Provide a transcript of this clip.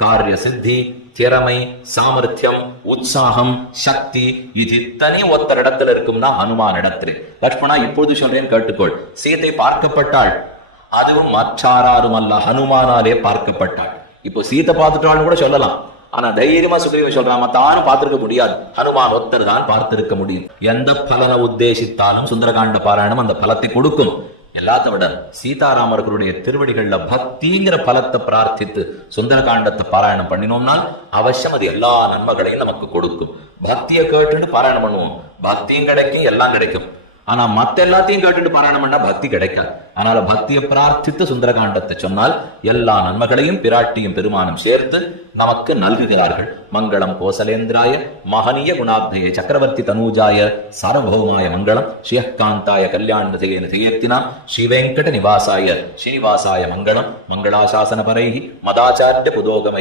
காரிய சித்தி திறமை சாமர்த்தியம் உற்சாகம் சக்தி இது இத்தனை ஒருத்தர் இடத்துல இருக்கும்னா ஹனுமான் இடத்துல லட்சுமணா இப்பொழுது சொல்றேன் கேட்டுக்கொள். சீதை பார்க்கப்பட்டாள். அதுவும் மற்றாரும் அல்ல ஹனுமானாலே பார்க்கப்பட்டாள். இப்போ சீதை பார்த்துட்டாள்னு கூட சொல்லலாம். ஆனா தைரியமா சுக்ரீவன் சொல்றான் தானும் பார்த்திருக்க முடியாது. ஹனுமான் ஒருத்தர் தான் பார்த்திருக்க முடியும். எந்த பலனை உத்தேசித்தாலும் சுந்தரகாண்ட பாராயணம் அந்த பலத்தை கொடுக்கும். எல்லாத்த விட சீதாராமர்களுடைய திருவடிகள்ல பக்திங்கிற பலத்தை பிரார்த்தித்து சுந்தரகாண்டத்தை பாராயணம் பண்ணினோம்னால் அவசியம் அது எல்லா நன்மைகளையும் நமக்கு கொடுக்கும். பக்தியை கேட்டுன்னு பாராயணம் பண்ணுவோம். பக்தியும் கிடைக்கும் எல்லாம் கிடைக்கும். ஆனா மத்த எல்லாத்தையும் கேட்டுட்டு பாராயணம் பண்ணா பக்தி கிடைக்காது. அதனால பக்தியை பிரார்த்தித்து சுந்தரகாண்டத்தை சொன்னால் எல்லா நன்மைகளையும் பிராட்டியும் பெருமானும் சேர்த்து நமக்கு நல்குகிறார்கள். மங்களம் கோசலேந்திராய மகனிய குணாப்தய சக்கரவர்த்தி தனூஜாய சார்வபௌமாய மங்களம் ஸ்ரீயக்காந்தாய கல்யாண நிதயத்தினா ஸ்ரீவேங்கட நிவாசாய ஸ்ரீனிவாசாய மங்களம் மங்களாசாசன பரைஹி மதாச்சாரிய புதோகமை